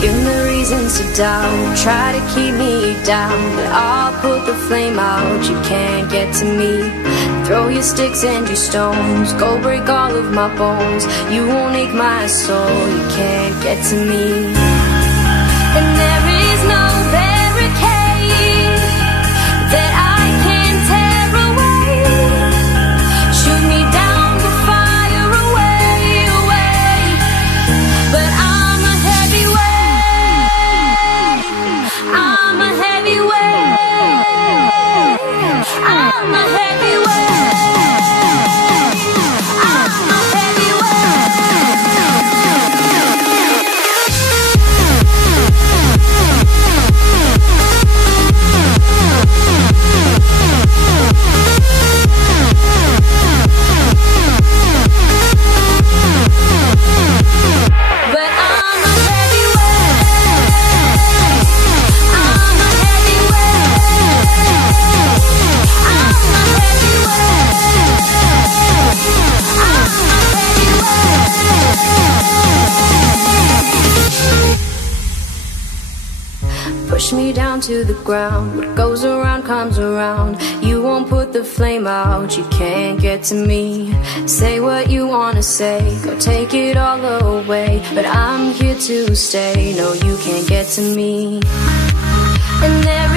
Give me reasons to doubt, try to keep me down, but I'll put the flame out, you can't get to me. Throw your sticks and your stones, go break all of my bones. You won't ache my soul, you can't get to me. And there is no barricade that I can tear away. Shoot me down to fire away, away. But I'm a heavyweight, I'm a heavyweight, I'm a heavyweight. Push me down to the ground, what goes around comes around. You won't put the flame out, you can't get to me. Say what you wanna say, go take it all away, but I'm here to stay, no you can't get to me. And there